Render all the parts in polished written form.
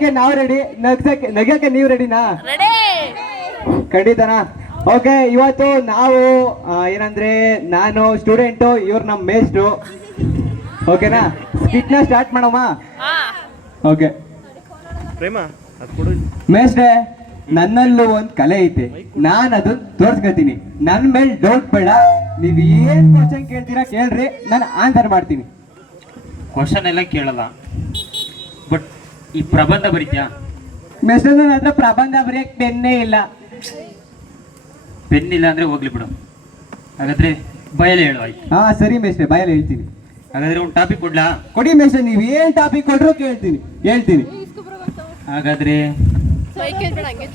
ನಗಕ್ಕೆ ನಾವು ರೆಡಿ, ನಗಕ್ಕೆ ನೀವು ರೆಡಿನಾ? ಖಂಡಿತನಾ? ಓಕೆ, ಇವತ್ತು ನಾವು ಏನಂದ್ರೆ ನಾನು ಸ್ಟೂಡೆಂಟು, ಇವ್ರು ನಮ್ಮ ಮೇಸ್ಟ್ರು. ಓಕೆನಾ? ಸ್ಕಿಟ್ನ ಸ್ಟಾರ್ಟ್ ಮಾಡಮ್ಮ. ಓಕೆ ಮೇಸ್ಟ್ರೆ, ನನ್ನಲ್ಲೂ ಒಂದು ಕಲೆ ಐತೆ, ನಾನು ಅದನ್ನ ತೋರ್ಸ್ಕೊತೀನಿ. ನನ್ನ ಮೇಲೆ ಡೌಟ್ ಬೇಡ, ನೀವು ಏನ್ ಕ್ವಶನ್ ಕೇಳ್ತೀರಾ ಕೇಳ್ರಿ, ನಾನು ಆನ್ಸರ್ ಮಾಡ್ತೀನಿ. ಕ್ವಶನ್ ಎಲ್ಲ ಕೇಳಲ್ಲ, ಬಟ್ ಈ ಪ್ರಬಂಧ ಬರೀತ್ಯಾ? ಮೇಸ್ಟ್ರೆ, ನನ್ನ ಹತ್ರ ಪ್ರಬಂಧ ಬರೆಯಕ್ಕೆ ಪೆನ್ನೇ ಇಲ್ಲ. ಪೆನ್ ಇಲ್ಲ ಅಂದ್ರೆ ಹೋಗ್ಲಿ ಬಿಡು. ಹಾಗಾದ್ರೆ ಬಯಲು ಹೇಳು. ಆಯ್ತು, ಹಾ ಸರಿ ಮೇಸ್ಟ್ರೆ, ಬಯಲು ಹೇಳ್ತೀನಿ. ಹಾಗಾದ್ರೆ ಒಂದು ಟಾಪಿಕ್ ಕೊಡ್ಲಾ? ಕೊಡಿ ಮೇಸ್ಟ್ರೆ, ನೀವು ಏನ್ ಟಾಪಿಕ್ ಕೊಟ್ರು ಹೇಳ್ತೀನಿ. ಹಾಗಾದ್ರೆ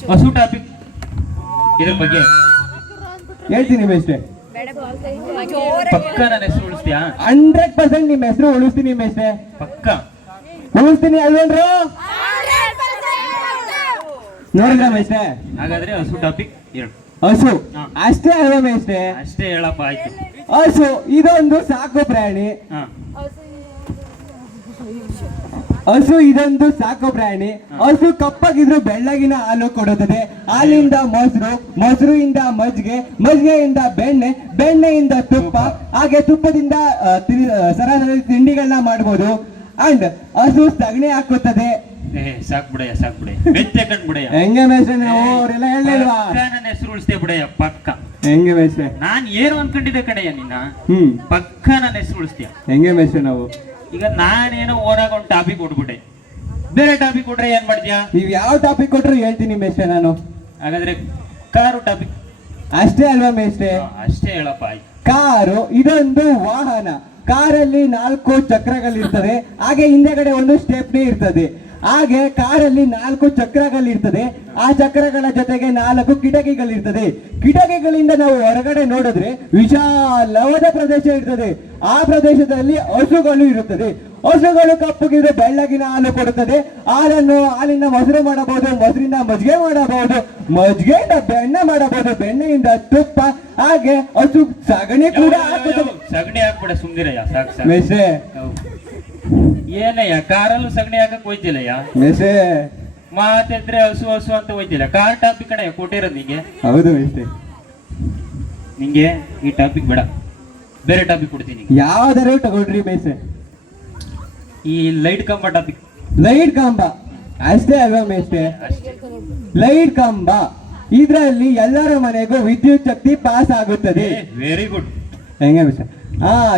ಹಸು ಟಾಪಿಕ್, ಇದ್ರ ಬಗ್ಗೆ ಹೇಳ್ತೀನಿ ಮೇಸ್ಟ್ರೆ. ಪಕ್ಕ ನನ್ನ ಹೆಸರು ಉಳಿಸ್ತೀಯಾ? 100% ನಿಮ್ಮ ಹೆಸರು ಉಳಿಸ್ತೀನಿ ಮೇಸ್ಟ್ರೆ. ಪಕ್ಕ ಉಳಿಸ್ತೀನಿ ಅಲ್ವೇನ್ರು? ನೋಡಿದ್ರ ಮೇಸ್ಟ್ರೆ? ಹಾಗಾದ್ರೆ ಹಸು ಟಾಪಿಕ್ ಹೇಳು. ಹಸು ಅಷ್ಟೇ ಅಲ್ವಾ ಮೇಸ್ಟ್ರೆ? ಅಷ್ಟೇ ಹೇಳಪ್ಪ. ಆಯ್ತು. ಹಸು ಇದೊಂದು ಸಾಕು ಪ್ರಾಣಿ. ಹಸು ಇದೊಂದು ಸಾಕು ಪ್ರಾಣಿ. ಹಸು ಕಪ್ಪಗಿದ್ರು ಬೆಳ್ಳಗಿನ ಹಾಲು ಕೊಡುತ್ತದೆ. ಹಾಲಿಂದ ಮೊಸರು, ಮೊಸರುಯಿಂದ ಮಜ್ಜಿಗೆ, ಮಜ್ಜಿಗೆಯಿಂದ ಬೆಣ್ಣೆ, ಬೆಣ್ಣೆಯಿಂದ ತುಪ್ಪ, ಹಾಗೆ ತುಪ್ಪದಿಂದ ಸರಾಸರಿ ತಿಂಡಿಗಳನ್ನ ಮಾಡಬಹುದು. ಅಂಡ್ ಹಸು ಸಗಣಿ ಹಾಕುತ್ತದೆ. ಸಾಕ್ ಬಿಡಯ್ಯ, ಸಾಕ್ ಬಿಡಯ್ಯ, ಬೆತ್ತೆ ಕಂಡ್ ಬಿಡಯ್ಯ. ಹೆಂಗೆ ಮೇಸ್ಟ್ರೆ, ನೀವು ಅವರೆಲ್ಲ ಹೇಳಲ್ವಾ? ನನ್ನ ಹೆಸರು ಉಳಿಸ್ತೇ ಬಿಡಯ್ಯ. ಪಕ್ಕ. ಹೆಂಗೆ ಮೇಸ್ಟ್ರೆ? ನಾನ್ ಏನು ಅನ್ಕೊಂಡಿದ್ದೆ ಕಡೆಯ ನಿನ್ನ. ಪಕ್ಕ ನನ್ನ ಹೆಸರು ಉಳಿಸ್ತೀಯ. ಹೆಂಗೆ ಮೇಸ್ಟ್ರೆ? ನಾವು ಈಗ ನಾನೇನೋ ಓನಾಗ ಒಂದು ಟಾಪಿಕ್ ಕೊಟ್ಬಿಟ್ಟೆ, ಬೇರೆ ಟಾಪಿಕ್ ಕೊಟ್ರೆ ಏನ್ ಮಾಡ್ತೀಯಾ? ನೀವ್ ಯಾವ ಟಾಪಿಕ್ ಕೊಟ್ರು ಹೇಳ್ತೀನಿ ಮೇಸ್ಟ್ರೆ ನಾನು. ಹಾಗಾದ್ರೆ ಕಾರು ಟಾಪಿಕ್ ಅಷ್ಟೇ ಅಲ್ವಾ ಮೇಸ್ಟ್ರೆ? ಅಷ್ಟೇ ಹೇಳಪ್ಪ. ಆಯ್ತು. ಕಾರು ಇದೊಂದು ವಾಹನ. ಕಾರಲ್ಲಿ 4 ಚಕ್ರಗಳಿರ್ತದೆ, ಹಾಗೆ ಹಿಂದೆಗಡೆ ಒಂದು ಸ್ಟೆಪ್ನಿ ಇರ್ತದೆ. ಹಾಗೆ ಕಾರಲ್ಲಿ 4 ಚಕ್ರಗಳಿರ್ತದೆ. ಆ ಚಕ್ರಗಳ ಜೊತೆಗೆ 4 ಕಿಟಕಿಗಳಿರ್ತದೆ. ಕಿಟಕಿಗಳಿಂದ ನಾವು ಹೊರಗಡೆ ನೋಡಿದ್ರೆ ವಿಶಾಲವಾದ ಪ್ರದೇಶ ಇರ್ತದೆ. ಆ ಪ್ರದೇಶದಲ್ಲಿ ಹಸುಗಳು ಇರುತ್ತದೆ. ಹಸುಗಳು ಕಪ್ಪಗಿದ್ರೆ ಬೆಳ್ಳಗಿನ ಹಾಲು ಕೊಡುತ್ತದೆ. ಹಾಲಿಂದ ಮೊಸರು ಮಾಡಬಹುದು, ಮೊಸರಿಂದ ಮಜ್ಜಿಗೆ ಮಾಡಬಹುದು, ಮಜ್ಜಿಗೆಯಿಂದ ಬೆಣ್ಣೆ ಮಾಡಬಹುದು, ಬೆಣ್ಣೆಯಿಂದ ತುಪ್ಪ, ಹಾಗೆ ಹಸು ಸಗಣಿ ಕೂಡ ಹಾಕುತ್ತದೆ. ಸಗಣಿ ಹಾಕ್ಬಿಡ, ಸುಮ್ನಿರಯ್ಯ. ಸಾಕು ಮೇಸ್ಟ್ರೆ, ಏನಯ್ಯ ಕಾರಲ್ಲೂ ಸಗಣಿ ಹಾಕಕ್ ಹೋಯ್ತಿಲ್ಲಯ್ಯ? ಮೇಸ್ಟ್ರೆ ಮಾತಿದ್ರೆ ಹಸು ಹಸು ಅಂತ ಹೋಯ್ತಿಲ್ಲ. ಕಾರ್ ಟಾಪಿಕ್ ಕಡೆ ಕೊಟ್ಟಿರೋದು ನಿಂಗೆ. ಹೌದು ಮೇಸ್ಟ್ರೆ. ನಿಂಗೆ ಈ ಟಾಪಿಕ್ ಬೇಡ, ಬೇರೆ ಟಾಪಿಕ್ ಕೊಡ್ತೀನಿ. ಯಾವ್ದಾರು ತಗೊಳ್ರಿ ಮೇಸ್ಟ್ರೆ. ಈ ಲೈಟ್ ಕಂಬ ಟಾಪಿಕ್. ಲೈಟ್ ಕಂಬ ಅಷ್ಟೇ ಅಲ್ವಾ ಮೇಸ್ಟ್ರೆ? ಲೈಟ್ ಕಂಬ ಇದ್ರಲ್ಲಿ ಎಲ್ಲರ ಮನೆಗೂ ವಿದ್ಯುತ್ ಶಕ್ತಿ ಪಾಸ್ ಆಗುತ್ತದೆ. Very good. ಹೆಂಗೆ ಮೇಸ್ಟ್ರೆ?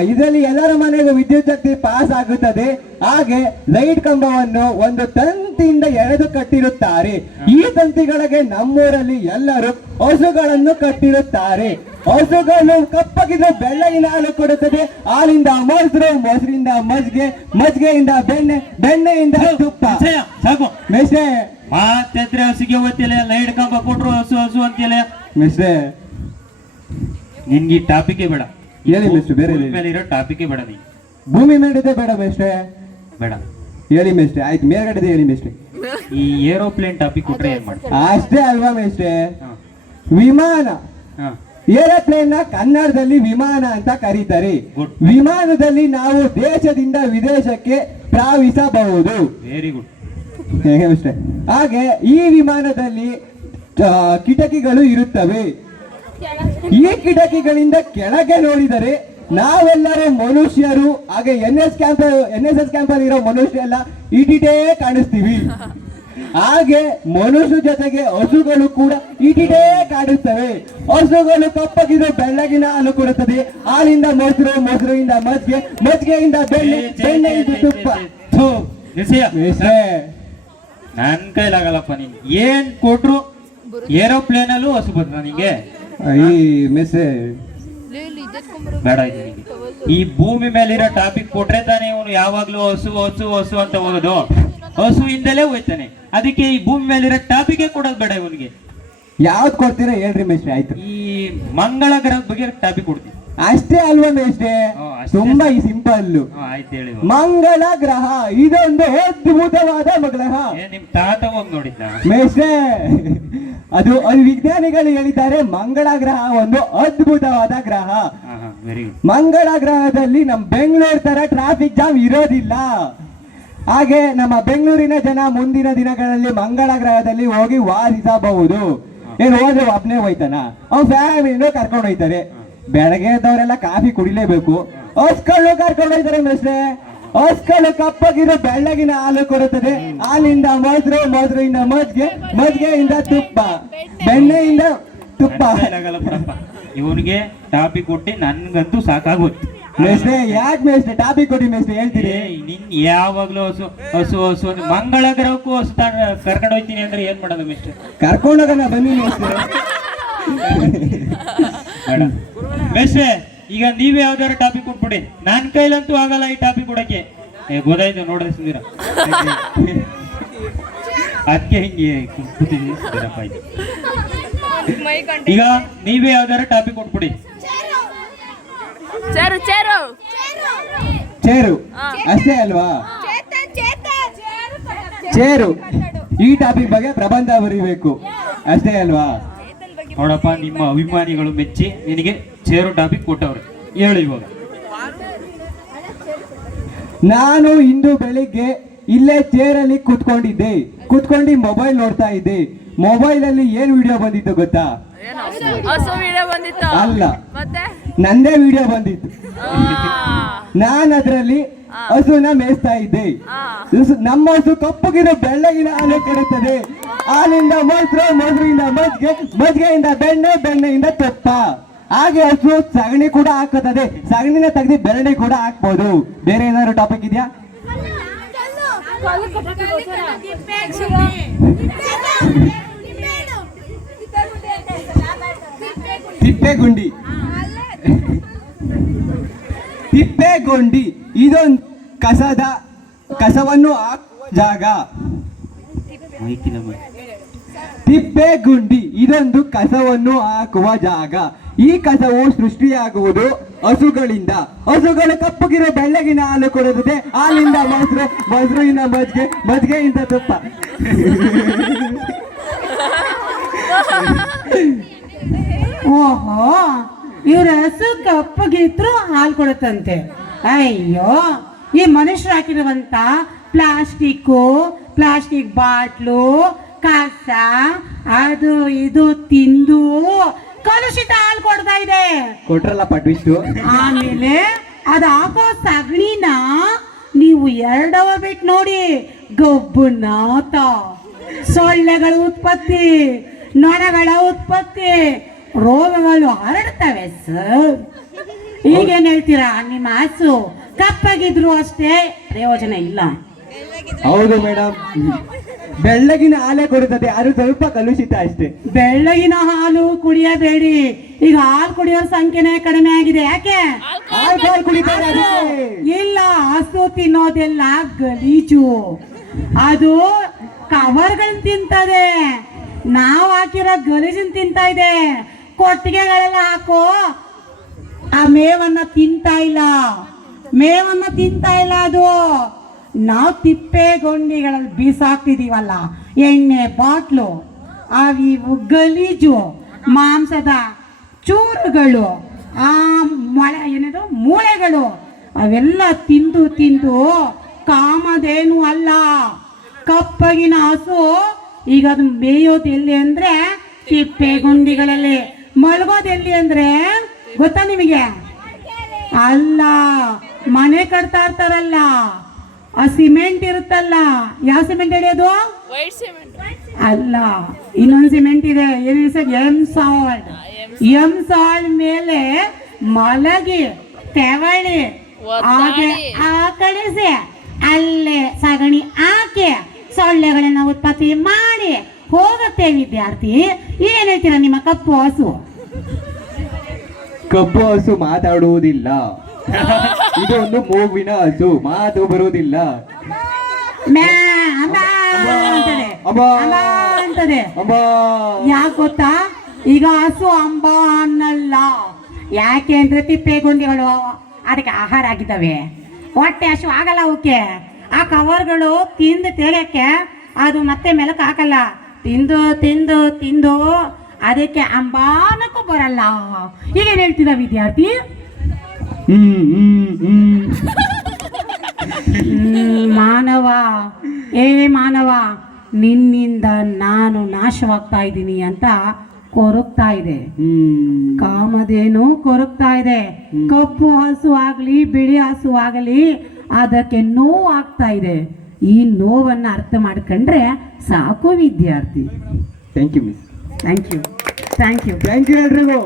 ಇದರಲ್ಲಿ ಎಲ್ಲರ ಮನೆಗೂ ವಿದ್ಯುತ್ ಶಕ್ತಿ ಪಾಸ್ ಆಗುತ್ತದೆ. ಹಾಗೆ ಲೈಟ್ ಕಂಬವನ್ನು ಒಂದು ತಂತಿಯಿಂದ ಎಳೆದು ಕಟ್ಟಿರುತ್ತಾರೆ. ಈ ತಂತಿಗಳಿಗೆ ನಮ್ಮೂರಲ್ಲಿ ಎಲ್ಲರೂ ಹಸುಗಳನ್ನು ಕಟ್ಟಿರುತ್ತಾರೆ. ಹಸುಗಳು ಕಪ್ಪಗಿದ್ರೆ ಬೆಳ್ಳಗಿನ ಹಾಲು ಕೊಡುತ್ತದೆ. ಹಾಲಿಂದ ಮೊಸರು, ಮೊಸರಿಂದ ಮಜ್ಜಿಗೆ, ಮಜ್ಜಿಗೆಯಿಂದ ಬೆಣ್ಣೆ, ಬೆಣ್ಣೆಯಿಂದ ತುಪ್ಪ. ಸಾಕು ಮೇಸ್ಟ್ರೆ. ಮಾತೆದ್ರೆ ಹಸಿಗೆ ಹೋಗ್ತಿಲ್ಲ, ಲೈಟ್ ಕಂಬ ಕೊಟ್ರು ಹಸು ಹಸು ಅಂತಿಲ್ಲ. ಮೇಸ್ಟ್ರೆ, ನಿನ್ಗೆ ಈ ಟಾಪಿಕ್ ಬೇಡ. ಹೇಳಿ ಮೇಸ್ಟ್ರೆ, ಬೇರೆ ಇರೋ ಟಾಪಿಕ್ ಬೇಡ. ನೀ ಭೂಮಿ ಮೇಲಿದೆ ಬೇಡ ಮೇಸ್ಟ್ರೆ? ಬೇಡ. ಹೇಳಿ ಮೇಸ್ಟ್ರೆ. ಆಯ್ತು, ಮೇಲ್ಗಡೆ ಹೇಳಿ ಮೇಸ್ಟ್ರೆ. ಈ ಏರೋಪ್ಲೇನ್ ಟಾಪಿಕ್ ಕೊಟ್ರೆ ಏನ್ ಮಾಡ್ತಾರೆ? ಅಷ್ಟೇ ಅಲ್ವಾ ಮೇಸ್ಟ್ರೆ? ವಿಮಾನ. ಏರೋಪ್ಲೇನ್ ನ ಕನ್ನಡದಲ್ಲಿ ವಿಮಾನ ಅಂತ ಕರೀತಾರೆ. ವಿಮಾನದಲ್ಲಿ ನಾವು ದೇಶದಿಂದ ವಿದೇಶಕ್ಕೆ ಪ್ರಾವಿಸಬಹುದು. Very good. ಹೇಗೆ ಮೇಸ್ಟ್ರೆ? ಹಾಗೆ ಈ ವಿಮಾನದಲ್ಲಿ ಕಿಟಕಿಗಳು ಇರುತ್ತವೆ. ಈ ಕಿಟಕಿಗಳಿಂದ ಕೆಳಗೆ ನೋಡಿದರೆ ನಾವೆಲ್ಲರೂ ಮನುಷ್ಯರು, ಹಾಗೆ NSS ಕ್ಯಾಂಪ್ ಅಲ್ಲಿ ಇರೋ ಮನುಷ್ಯರೆಲ್ಲ ಇಟಿಟೇ ಕಾಣಿಸ್ತೀವಿ. ಹಾಗೆ ಮನುಷ್ಯ ಜೊತೆಗೆ ಹಸುಗಳು ಕೂಡ ಇಟಿಟೇ ಕಾಣಿಸ್ತವೆ. ಹಸುಗಳು ಕಪ್ಪಗಿದ್ರೆ ಬೆಳ್ಳಗಿನ ಹಾಲು ಕೊಡುತ್ತದೆ. ಹಾಲಿಂದ ಮೊಸರು, ಮೊಸರಿಂದ ಮಜ್ಜಿಗೆ, ಮಜ್ಜಿಗೆಯಿಂದ ಬೆಣ್ಣೆ, ಬೆಣ್ಣೆಯಿಂದ ತುಪ್ಪ. ನನ್ ಕೈಲಾಗಲ್ಲಪ್ಪ. ನೀನ್ ಏನ್ ಕೊಟ್ರು ಏರೋಪ್ಲೇನ್ ಅಲ್ಲೂ ಹಸು ಬಂದ ನಿಂಗೆ. ಈ ಮೆಸೆ ಬೇಡ. ಈ ಭೂಮಿ ಮೇಲಿರೋ ಟಾಪಿಕ್ ಕೊಟ್ರೆ ತಾನೇ ಇವನು ಯಾವಾಗ್ಲೂ ಹಸು ಹಸು ಹಸು ಅಂತ ಹೋಗೋದು. ಹಸು ಹಿಂದಲೇ ಹೋಯ್ತಾನೆ. ಅದಕ್ಕೆ ಈ ಭೂಮಿ ಮೇಲಿರೋ ಟಾಪಿಕ್ ಕೊಡೋದು ಬೇಡ ಇವನಿಗೆ. ಯಾವ್ದು ಕೊಡ್ತೀರಾ ಹೇಳ್ರಿ ಮೇಸ್ಟ್ರೆ? ಆಯ್ತು, ಈ ಮಂಗಳ ಗ್ರಹದ ಬಗ್ಗೆ ಟಾಪಿಕ್ ಕೊಡ್ತೀನಿ. ಅಷ್ಟೇ ಅಲ್ವಾ ಮೇಸ್ಟ್ರೆ? ತುಂಬಾ ಸಿಂಪಲ್. ಆಯ್ತು ಹೇಳಿ. ಮಂಗಳ ಗ್ರಹ ಇದೊಂದು ಅದ್ಭುತವಾದ ಗ್ರಹ. ನಿಮ್ ತಾತ ಹೋಗಿ ನೋಡಿದ್ದ ಮೇಸ್ಟ್ರೆ? ಅದು ವಿಜ್ಞಾನಿಗಳು ಹೇಳಿದ್ದಾರೆ, ಮಂಗಳ ಗ್ರಹ ಒಂದು ಅದ್ಭುತವಾದ ಗ್ರಹ. ಮಂಗಳ ಗ್ರಹದಲ್ಲಿ ನಮ್ ಬೆಂಗಳೂರು ತರ ಟ್ರಾಫಿಕ್ ಜಾಮ್ ಇರೋದಿಲ್ಲ. ಹಾಗೆ ನಮ್ಮ ಬೆಂಗಳೂರಿನ ಜನ ಮುಂದಿನ ದಿನಗಳಲ್ಲಿ ಮಂಗಳ ಗ್ರಹದಲ್ಲಿ ಹೋಗಿ ವಾಸಿಸಬಹುದು. ಏನು ಹೋದ್ರೆ ಒಬ್ನೇ ಹೋಯ್ತಾನ, ಅವ್ನ ಫ್ಯಾಮಿಲಿನೂ ಕರ್ಕೊಂಡು ಹೋಯ್ತಾರೆ. ಬೆಳಗ್ಗೆ ಎದ್ದವರೆಲ್ಲ ಕಾಫಿ ಕುಡಿಲೇಬೇಕು. ಹಸ್ಕಲ್ಲು ಕರ್ಕೊಂಡು ಹೋಯ್ತಾರೆ ಮೇಷ್ಟ್ರೆ. ಹಸ್ಕಲ್ಲು ಕಪ್ಪಗಿರೋ ಬೆಳ್ಳಗಿನ ಹಾಲು ಕೊಡುತ್ತದೆ. ಹಾಲಿಂದ ಮೊಸರು, ಮೊಸರಿಂದ ಮಜ್ಜಿಗೆ, ಮಜ್ಜಿಗೆಯಿಂದ ತುಪ್ಪ, ಬೆಣ್ಣೆಯಿಂದ ತುಪ್ಪ. ಇವನಿಗೆ ಟಾಪಿಕ್ ಕೊಟ್ಟು ನನ್ಗಂತೂ ಸಾಕಾಗೋಯ್ತು. ಮೇಷ್ಟ್ರೆ ಯಾಕೆ ಮೇಷ್ಟ್ರೆ ಟಾಪಿಕ್ ಕೊಡಿ ಮೇಷ್ಟ್ರೆ ಹೇಳ್ತೀರಿ? ನಿನ್ ಯಾವಾಗ್ಲೂ ಹಸು ಹಸು ಹಸು ಮಂಗಳ ಗ್ರಹಕ್ಕೂ ಹಸು ಕರ್ಕೊಂಡು ಹೋಗ್ತೀನಿ ಅಂದ್ರೆ ಏನ್ ಮಾಡೋದು ಮಿಸ್ಟರ್? ಕರ್ಕೊಂಡೋಗೋಣ ಬನ್ನಿ ಮೇಷ್ಟ್ರೆ. ಬೇಡ ಮೇಷ್ಟ್ರೆ, ಈಗ ನೀವೇ ಯಾವ್ದಾರ ಟಾಪಿಕ್ ಕೊಟ್ಬಿಡಿ. ನನ್ ಕೈಲಂತೂ ಆಗಲ್ಲ ಈ ಟಾಪಿಕ್ ಕೊಡಕ್ಕೆ. ಗೊತ್ತಾಯ್ತು ನೋಡ್ರಿ ಸುಂದರ, ಅದಕ್ಕೆ ಹಿಂಗೆ ಕೂತಿದ್ದೀವಿ ಸುಂದರಪ್ಪ. ಈಗ ನೀವೇ ಯಾವ್ದಾರ ಟಾಪಿಕ್ ಕೊಟ್ಬಿಡಿ. ಚೇರು ಅಷ್ಟೇ ಅಲ್ವಾ? ಚೇರು ಈ ಟಾಪಿಕ್ ಬಗ್ಗೆ ಪ್ರಬಂಧ ಬರೀಬೇಕು ಅಷ್ಟೇ ಅಲ್ವಾ? ನೋಡಪ್ಪ, ನಿಮ್ಮ ಅಭಿಮಾನಿಗಳು ಮೆಚ್ಚಿ ನಿನಗೆ ಚೇರು ಟಾಪಿಕ್ ಕೊಟ್ಟವ್ರೆ, ಹೇಳು ಇವಾಗ. ನಾನು ಇಂದು ಬೆಳಿಗ್ಗೆ ಇಲ್ಲೇ ಚೇರಲ್ಲಿ ಕುತ್ಕೊಂಡು ಮೊಬೈಲ್ ನೋಡ್ತಾ ಇದ್ದೆ. ಮೊಬೈಲ್ ಅಲ್ಲಿ ಏನ್ ವಿಡಿಯೋ ಬಂದಿತ್ತು ಗೊತ್ತಾ? ಅಲ್ಲ, ನಂದೇ ವಿಡಿಯೋ ಬಂದಿತ್ತು. ನಾನು ಅದರಲ್ಲಿ ಹಸುನ ಮೇಯಿಸ್ತಾ ಇದ್ದೆ. ನಮ್ಮ ಹಸು ಕಪ್ಪಗಿರೋ ಬೆಳ್ಳಗಿನ ಹಾಲು ಕೊಡುತ್ತದೆ. ಹಾಲಿಂದ ಮೊಸರು, ಮೊಸರಿಂದ ಮಜ್ಜಿಗೆ, ಮಜ್ಜಿಗೆಯಿಂದ ಬೆಣ್ಣೆ, ಬೆಣ್ಣೆಯಿಂದ ತುಪ್ಪ. ಹಾಗೆ ಹಸು ಸಗಣಿ ಕೂಡ ಹಾಕುತ್ತದೆ. ಸಗಣಿನ ತೆಗೆದು ಬೆರಣಿ ಕೂಡ ಹಾಕ್ಬೋದು. ಬೇರೆ ಏನಾದ್ರು ಟಾಪಿಕ್ ಇದೆಯಾ? ತಿಪ್ಪೆಗುಂಡಿ. ತಿಪ್ಪೆಗುಂಡಿ ಇದೊಂದು ಕಸವನ್ನು ಹಾಕುವ ಜಾಗ. ತಿಪ್ಪೆಗುಂಡಿ ಇದೊಂದು ಕಸವನ್ನು ಹಾಕುವ ಜಾಗ. ಈ ಕಸವು ಸೃಷ್ಟಿಯಾಗುವುದು ಹಸುಗಳಿಂದ. ಹಸುಗಳು ಕಪ್ಪಗಿರೋ ಬೆಳ್ಳಗಿನ ಹಾಲು ಕೊಡುತ್ತದೆ. ಹಾಲಿಂದ ಮೊಸರು, ಮೊಸರಿನ ಮಜ್ಜಿಗೆ, ಮಜ್ಜಿಗೆಯಿಂದ ತುಪ್ಪ. ಓಹೋ, ಇವ್ರ ಹಸು ಕಪ್ಪಗಿದ್ರು ಹಾಲು ಕೊಡುತ್ತಂತೆ. ಅಯ್ಯೋ, ಈ ಮನುಷ್ಯರು ಹಾಕಿರುವಂತ ಪ್ಲಾಸ್ಟಿಕ್ ಬಾಟ್ಲು, ಕಸ, ಅದು ಇದು ತಿಂದು ಕಲುಷಿತ ಹಾಲು ಕೊಡ್ತಾ ಇದೆ. ಕೊಟ್ರಲ್ಲ ಪಟ್ವಿಷ್ಟು. ಆಮೇಲೆ ಅದು ಹಾಕೋ ಸಗಣಿನ ನೀವು 2 ಅವರ್ ಬಿಟ್ಟು ನೋಡಿ, ಗಬ್ಬು ನಾತ, ಸೊಳ್ಳೆಗಳ ಉತ್ಪತ್ತಿ, ನೊಣಗಳ ಉತ್ಪತ್ತಿ, ರೋಗಗಳು ಹರಡ್ತವೆ ಸರ್. ಈಗೇನ್ ಹೇಳ್ತೀರಾ? ನಿಮ್ಮ ಹಸು ಕಪ್ಪಾಗಿದ್ರು ಅಷ್ಟೇ ಪ್ರಯೋಜನ ಇಲ್ಲ. ಹೌದು ಮೇಡಮ್, ಬೆಳ್ಳಗಿನ ಹಾಲೇ ಕೊಡುತ್ತದೆ, ಅದು ಸ್ವಲ್ಪ ಕಲುಷಿತ ಅಷ್ಟೇ. ಬೆಳ್ಳಗಿನ ಹಾಲು ಕುಡಿಯಬೇಡಿ. ಈಗ ಹಾಲು ಕುಡಿಯೋರ ಸಂಖ್ಯೆನೇ ಕಡಿಮೆ ಆಗಿದೆ. ಯಾಕೆ? ಆಲ್ಕೋಹಾಲ್ ಕುಡಿತಾರೆ ಅದಕ್ಕೆ. ಇಲ್ಲ, ಹಸು ತಿನ್ನೋದೆಲ್ಲ ಗಲೀಜು. ಅದು ಕವರ್ಗಳನ್ನ ತಿಂತದೆ. ನಾವು ಹಾಕಿರೋ ಗಲೀಜನ್ ತಿಂತಾ ಇದೆ. ಕೊಟ್ಟಿಗೆಗಳೆಲ್ಲ ಹಾಕೋ ಆ ಮೇವನ್ನ ತಿಂತಾ ಇಲ್ಲ ಅದು. ನಾವು ತಿಪ್ಪೆಗೊಂಡಿಗಳಲ್ಲಿ ಬೀಸಾಕ್ತಿದೀವಲ್ಲ, ಎಣ್ಣೆ ಬಾಟ್ಲು, ಅವು ಗಲೀಜು, ಮಾಂಸದ ಚೂರುಗಳು, ಆ ಮೂಳೆಗಳು, ಅವೆಲ್ಲ ತಿಂದು ಕಾಮದೇನು ಅಲ್ಲ. ಕಪ್ಪಗಿನ ಹಸು ಈಗ ಅದು ಮೇಯೋದು ಎಲ್ಲಿ ಅಂದ್ರೆ ತಿಪ್ಪೆಗುಂಡಿಗಳಲ್ಲಿ. ಮಲಗೋದು ಎಲ್ಲಿ ಅಂದ್ರೆ ಗೊತ್ತಾ ನಿಮಗೆ? ಅಲ್ಲ, ಮನೆ ಕಟ್ತಾ ಇರ್ತಾರಲ್ಲ, ಆ ಸಿಮೆಂಟ್ ಇರುತ್ತಲ್ಲ, ಯಾವ ಸಿಮೆಂಟ್ ಹಿಡಿಯೋದು? ಅಲ್ಲ, ಇನ್ನೊಂದು ಸಿಮೆಂಟ್ ಇದೆ, ಏನ್ ಹೆಸರು? ಎಂ ಸಾಲ್ಟ್ ಮೇಲೆ ಮಲಗಿ ತೆವಳಿ ಹಾಗೆ ಆ ಕಳಿಸಿ ಅಲ್ಲೇ ಸಗಣಿ ಹಾಕಿ ಸೊಳ್ಳೆಗಳನ್ನ ಉತ್ಪತ್ತಿ ಮಾಡಿ ಹೋಗುತ್ತೆ. ವಿದ್ಯಾರ್ಥಿ, ಏನ್ ಹೇಳ್ತೀರಾ ನಿಮ್ಮ ಕಪ್ಪು ಹಸು? ಕಪ್ಪು ಹಸು ಮಾತಾಡುವುದಿಲ್ಲ. ಇದೊಂದು ಮೂಗಿನ ಹಸು, ಮಾತು ಬರುವುದಿಲ್ಲ. ಅಂತದೆ. ಯಾಕೆ ಗೊತ್ತಾ? ಈಗ ಹಸು ಅಂಬಾ ಅನ್ನಲ್ಲ. ಯಾಕೆ ಅಂದ್ರೆ ತಿಪ್ಪೆಗುಂಡಿಗಳು ಅದಕ್ಕೆ ಆಹಾರ ಆಗಿದ್ದಾವೆ. ಹೊಟ್ಟೆ ಹಸು ಆಗಲ್ಲ ಅವಕ್ಕೆ. ಆ ಕವರ್ಗಳು ತಿಂದು ತೆಗೆಯಕ್ಕೆ ಅದು ಮತ್ತೆ ಮೆಲಕ್ ಹಾಕಲ್ಲ. ತಿಂದು ಅದಕ್ಕೆ ಅಂಬಾನಕ್ಕೂ ಬರಲ್ಲ. ಈಗೇನ್ ಹೇಳ್ತೀರಾ ವಿದ್ಯಾರ್ಥಿ? ಮಾನವ, ಏ ಮಾನವ, ನಿನ್ನಿಂದ ನಾನು ನಾಶವಾಗ್ತಾ ಇದ್ದೀನಿ ಅಂತ ಕೊರಗ್ತಾ ಇದೆ. ಕಾಮಧೇನು ಕೊರಗ್ತಾ ಇದೆ. ಕಪ್ಪು ಹಸು ಆಗಲಿ ಬಿಳಿ ಹಸು ಆಗಲಿ ಅದಕ್ಕೆ ನೋವು ಆಗ್ತಾ ಇದೆ. ಈ ನೋವನ್ನು ಅರ್ಥ ಮಾಡ್ಕೊಂಡ್ರೆ ಸಾಕು ವಿದ್ಯಾರ್ಥಿ. Thank you miss. Thank you. Thank you. Thank you ಎಲ್ರಿಗೂ.